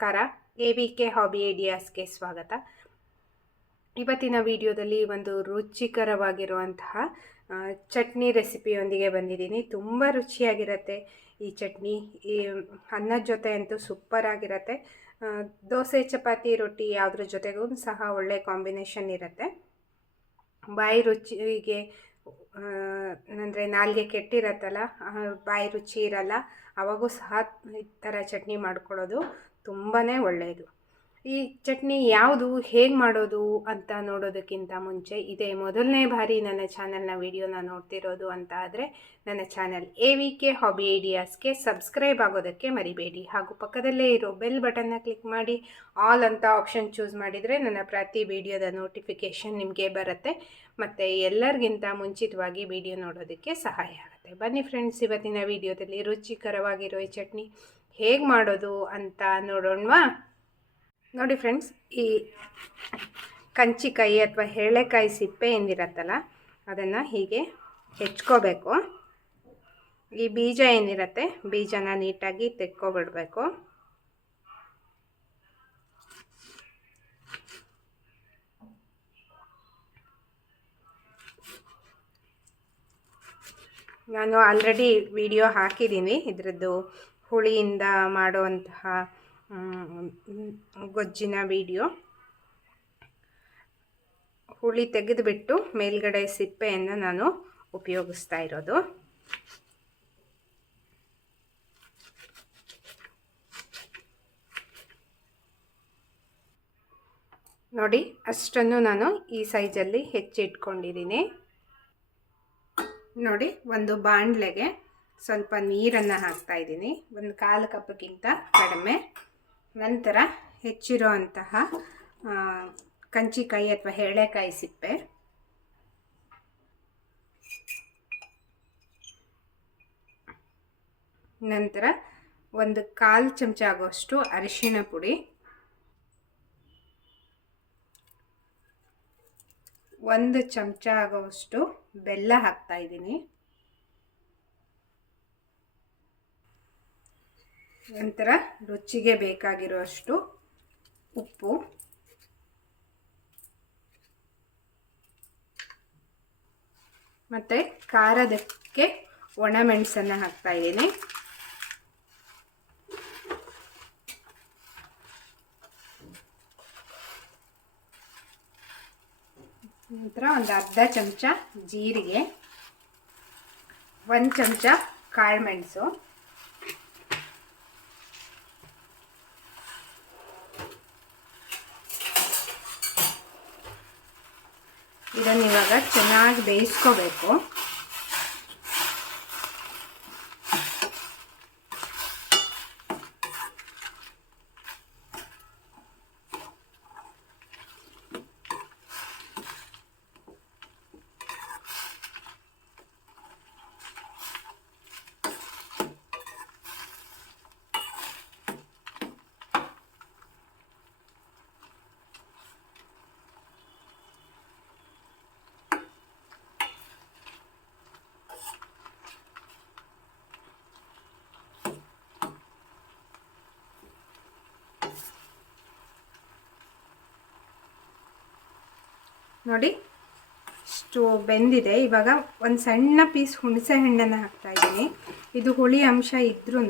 ನಮಸ್ಕಾರ. A V K hobby ಐಡಿಯಾಸ್ಗೆ ಸ್ವಾಗತ. ಇವತ್ತಿನ ವಿಡಿಯೋದಲ್ಲಿ ಒಂದು ರುಚಿಕರವಾಗಿರುವಂತಹ ಚಟ್ನಿ ರೆಸಿಪಿಯೊಂದಿಗೆ ಬಂದಿದ್ದೀನಿ. ತುಂಬ ರುಚಿಯಾಗಿರುತ್ತೆ ಈ ಚಟ್ನಿ. ಈ ಅನ್ನದ ಜೊತೆ ಅಂತೂ ಸೂಪರ್ ಆಗಿರುತ್ತೆ ಆ, ದೋಸೆ ಚಪಾತಿ ರೊಟ್ಟಿ ಯಾವುದ್ರ ಜೊತೆಗೂ ಸಹ ಒಳ್ಳೆ ಕಾಂಬಿನೇಷನ್ ಇರುತ್ತೆ. ಬಾಯಿ ರುಚಿಗೆ ಅಂದರೆ ನಾಲ್ಗೆ ಕೆಟ್ಟಿರತ್ತಲ್ಲ ಬಾಯಿ ರುಚಿ ಇರಲ್ಲ ಅವಾಗೂ ಸಹ ಈ ಥರ ಚಟ್ನಿ ಮಾಡ್ಕೊಳ್ಳೋದು. ತುಂಬಾ ಒಳ್ಳೆಯದು. ಈ ಚಟ್ನಿ ಯಾವುದು, ಹೇಗೆ ಮಾಡೋದು ಅಂತ ನೋಡೋದಕ್ಕಿಂತ ಮುಂಚೆ ಇದೇ ಮೊದಲನೇ ಬಾರಿ ನನ್ನ ಚಾನಲ್ನ ವಿಡಿಯೋನ ನೋಡ್ತಿರೋದು ಅಂತ ಆದರೆ ನನ್ನ channel A V K hobby ಐಡಿಯಾಸ್ಗೆ subscribe ಆಗೋದಕ್ಕೆ ಮರಿಬೇಡಿ. ಹಾಗೂ ಪಕ್ಕದಲ್ಲೇ ಇರೋ ಬೆಲ್ ಬಟನ್ನ ಕ್ಲಿಕ್ ಮಾಡಿ, ಆಲ್ ಅಂತ ಆಪ್ಷನ್ ಚೂಸ್ ಮಾಡಿದರೆ ನನ್ನ ಪ್ರತಿ ವಿಡಿಯೋದ ನೋಟಿಫಿಕೇಷನ್ ನಿಮಗೆ ಬರುತ್ತೆ. ಮತ್ತು ಎಲ್ಲರಿಗಿಂತ ಮುಂಚಿತವಾಗಿ ವಿಡಿಯೋ ನೋಡೋದಕ್ಕೆ ಸಹಾಯ ಆಗುತ್ತೆ. ಬನ್ನಿ ಫ್ರೆಂಡ್ಸ್, ಇವತ್ತಿನ ವಿಡಿಯೋದಲ್ಲಿ ರುಚಿಕರವಾಗಿರೋ ಈ ಚಟ್ನಿ. ಹೇಗೆ ಮಾಡೋದು ಅಂತ ನೋಡೋಣವಾ? ನೋಡಿ ಫ್ರೆಂಡ್ಸ್, ಈ ಕಂಚಿಕಾಯಿ ಅಥವಾ ಹೇಳೆಕಾಯಿ ಸಿಪ್ಪೆ ಏನಿರತ್ತಲ್ಲ, ಅದನ್ನು ಹೀಗೆ ಹೆಚ್ಕೋಬೇಕು. ಈ ಬೀಜ ಏನಿರುತ್ತೆ, ಬೀಜನ ನೀಟಾಗಿ ತೆಕ್ಕೊಬಿಡ್ಬೇಕು. ನಾನು ಆಲ್ರೆಡಿ ವಿಡಿಯೋ ಹಾಕಿದ್ದೀನಿ. ಇದರದ್ದು ಹುಳಿಯಿಂದ ಮಾಡುವಂತಹ ಗೊಜ್ಜಿನ ವಿಡಿಯೋ ಹುಳಿ ತೆಗೆದುಬಿಟ್ಟು ಮೇಲ್ಗಡೆ ಸಿಪ್ಪೆಯನ್ನು ನಾನು ಉಪಯೋಗಿಸ್ತಾ ಇರೋದು. ನೋಡಿ, ಅಷ್ಟನ್ನು ನಾನು ಈ ಸೈಜಲ್ಲಿ ಹೆಚ್ಚಿಟ್ಕೊಂಡಿದ್ದೀನಿ. ನೋಡಿ, ಒಂದು ಬಾಣಲೆಗೆ ಸ್ವಲ್ಪ ನೀರನ್ನು ಹಾಕ್ತಾ ಇದ್ದೀನಿ. ಒಂದು ಕಾಲು ಕಪ್ಗಿಂತ ಕಡಿಮೆ. ನಂತರ ಹೆಚ್ಚಿರೋ ಅಂತಹ ಕಂಚಿಕಾಯಿ ಅಥವಾ ಹೇಳೆಕಾಯಿ ಸಿಪ್ಪೆ. ನಂತರ ಒಂದು ಕಾಲು ಚಮಚ ಆಗುವಷ್ಟು ಅರಿಶಿನ ಪುಡಿ. ಒಂದು ಚಮಚ ಆಗೋವಷ್ಟು ಬೆಲ್ಲ ಹಾಕ್ತಾ ಇದ್ದೀನಿ. ನಂತರ ರುಚಿಗೆ ಬೇಕಾಗಿರುವಷ್ಟು ಉಪ್ಪು. ಮತ್ತು ಖಾರದಕ್ಕೆ ಒಣಮೆಣಸನ್ನು ಹಾಕ್ತಾ ನಂತರ ಒಂದು ಅರ್ಧ ಚಮಚ ಜೀರಿಗೆ ಒಂದು ಚಮಚ ಕಾಳುಮೆಣಸು ಇದನ್ನು ಇವಾಗ ಚೆನ್ನಾಗಿ ಬೇಯಿಸ್ಕೋಬೇಕು. ನೋಡಿ, ಇಷ್ಟು ಬೆಂದಿದೆ. ಇವಾಗ ಒಂದು ಸಣ್ಣ ಪೀಸ್ ಹುಣಸೆ ಹಣ್ಣನ್ನು ಹಾಕ್ತಾ ಇದ್ದೀನಿ. ಇದು ಹುಳಿ ಅಂಶ ಇದ್ರೂ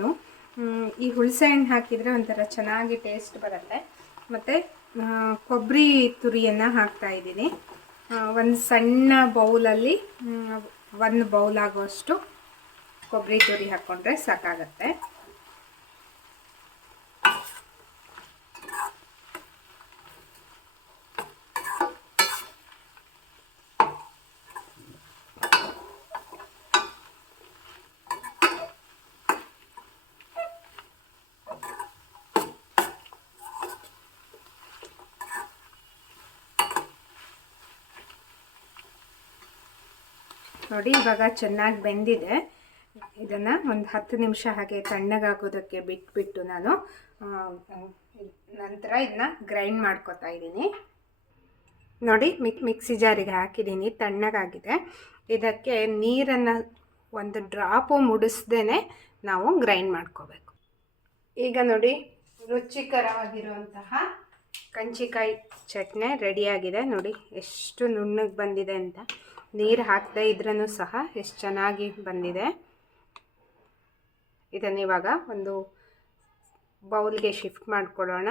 ಈ ಹುಣಸೆ ಹಣ್ಣು ಹಾಕಿದರೆ ಒಂಥರ ಚೆನ್ನಾಗಿ ಟೇಸ್ಟ್ ಬರುತ್ತೆ. ಮತ್ತು ಕೊಬ್ಬರಿ ತುರಿಯನ್ನು ಹಾಕ್ತಾ ಇದ್ದೀನಿ. ಒಂದು ಸಣ್ಣ ಬೌಲಲ್ಲಿ ಒಂದು ಬೌಲ್ ಆಗೋಷ್ಟು ಕೊಬ್ಬರಿ ತುರಿ ಹಾಕ್ಕೊಂಡ್ರೆ ಸಾಕಾಗತ್ತೆ. ನೋಡಿ, ಇವಾಗ ಚೆನ್ನಾಗಿ ಬೆಂದಿದೆ. ಇದನ್ನು ಒಂದು ಹತ್ತು ನಿಮಿಷ ಹಾಗೆ ತಣ್ಣಗಾಗೋದಕ್ಕೆ ಬಿಟ್ಬಿಟ್ಟು ನಾನು ನಂತರ ಇದನ್ನ ಗ್ರೈಂಡ್ ಮಾಡ್ಕೊತಾ ಇದ್ದೀನಿ. ನೋಡಿ, ಮಿಕ್, ಮಿಕ್ಸಿ ಜಾರಿಗೆ ಹಾಕಿದ್ದೀನಿ. ತಣ್ಣಗಾಗಿದೆ. ಇದಕ್ಕೆ ನೀರನ್ನು ಒಂದು ಡ್ರಾಪು ಮುಡಿಸ್ದೇ ನಾವು ಗ್ರೈಂಡ್ ಮಾಡ್ಕೋಬೇಕು. ಈಗ ನೋಡಿ, ರುಚಿಕರವಾಗಿರುವಂತಹ ಕಂಚಿಕಾಯಿ ಚಟ್ನಿ ರೆಡಿಯಾಗಿದೆ ನೋಡಿ, ಎಷ್ಟು ನುಣ್ಣಗೆ ಬಂದಿದೆ ಅಂತ. ನೀರು ಹಾಕದೇ ಇದ್ರೂ ಸಹ ಎಷ್ಟು ಚೆನ್ನಾಗಿ ಬಂದಿದೆ. ಇದನ್ನು ಇವಾಗ ಒಂದು ಬೌಲ್ಗೆ ಶಿಫ್ಟ್ ಮಾಡಿಕೊಳ್ಳೋಣ.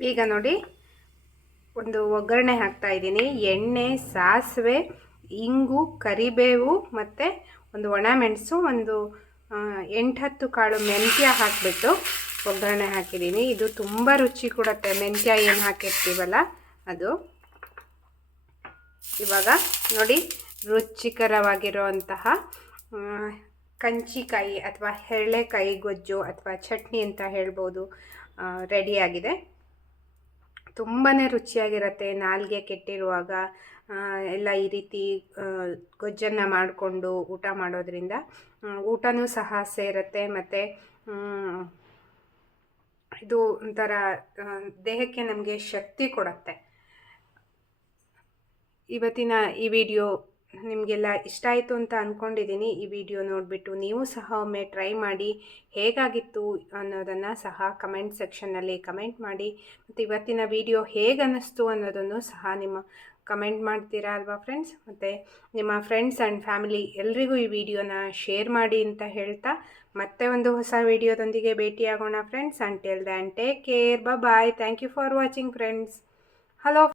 ಈಗ ನೋಡಿ ಒಂದು ಒಗ್ಗರಣೆ ಹಾಕ್ತಾ ಇದ್ದೀನಿ. ಎಣ್ಣೆ, ಸಾಸಿವೆ, ಇಂಗು, ಕರಿಬೇವು ಮತ್ತು ಒಂದು ಒಣಮೆಣಸು ಒಂದು ಎಂಟು ಹತ್ತು ಕಾಳು ಮೆಂತ್ಯ ಹಾಕಿಬಿಟ್ಟು ಒಗ್ಗರಣೆ ಹಾಕಿದ್ದೀನಿ. ಇದು ತುಂಬ ರುಚಿ ಕೊಡುತ್ತೆ. ಮೆಂತ್ಯ ಏನು ಹಾಕಿರ್ತೀವಲ್ಲ ಅದು. ಇವಾಗ ನೋಡಿ, ರುಚಿಕರವಾಗಿರುವಂತಹ ಕಂಚಿಕಾಯಿ ಅಥವಾ ಹೆರಳೆಕಾಯಿ ಗೊಜ್ಜು ಅಥವಾ ಚಟ್ನಿ ಅಂತ ಹೇಳ್ಬೋದು ರೆಡಿಯಾಗಿದೆ ತುಂಬಾ ರುಚಿಯಾಗಿರುತ್ತೆ ನಾಲ್ಗೆ ಕೆಟ್ಟಿರುವಾಗ. ಎಲ್ಲ ಈ ರೀತಿ ಗೊಜ್ಜನ್ನು ಮಾಡಿಕೊಂಡು ಊಟ ಮಾಡೋದ್ರಿಂದ ಊಟನೂ ಸಹ ಸೇರುತ್ತೆ ಮತ್ತು ಇದು ಒಂಥರ ದೇಹಕ್ಕೆ ನಮಗೆ ಶಕ್ತಿ ಕೊಡುತ್ತೆ. ಇವತ್ತಿನ ಈ ವಿಡಿಯೋ ನಿಮಗೆಲ್ಲ ಇಷ್ಟ ಆಯಿತು ಅಂತ ಅಂದ್ಕೊಂಡಿದ್ದೀನಿ ಈ ವಿಡಿಯೋ ನೋಡಿಬಿಟ್ಟು ನೀವು ಸಹ ಒಮ್ಮೆ ಟ್ರೈ ಮಾಡಿ ಹೇಗಾಗಿತ್ತು ಅನ್ನೋದನ್ನು ಸಹ ಕಮೆಂಟ್ ಸೆಕ್ಷನ್ನಲ್ಲಿ ಕಮೆಂಟ್ ಮಾಡಿ. ಮತ್ತು ಇವತ್ತಿನ ವಿಡಿಯೋ ಹೇಗೆ ಅನ್ನಿಸ್ತು ಅನ್ನೋದನ್ನು ಸಹ ನಿಮ್ಮ ಕಮೆಂಟ್ ಮಾಡ್ತೀರಾ ಅಲ್ವಾ ಫ್ರೆಂಡ್ಸ್ ಮತ್ತು ನಿಮ್ಮ ಫ್ರೆಂಡ್ಸ್ ಆ್ಯಂಡ್ ಫ್ಯಾಮಿಲಿ ಎಲ್ರಿಗೂ ಈ ವಿಡಿಯೋನ ಶೇರ್ ಮಾಡಿ ಅಂತ ಹೇಳ್ತಾ ಮತ್ತೆ ಒಂದು ಹೊಸ ವಿಡಿಯೋದೊಂದಿಗೆ ಭೇಟಿಯಾಗೋಣ friends until then take care bye thank you for watching friends hello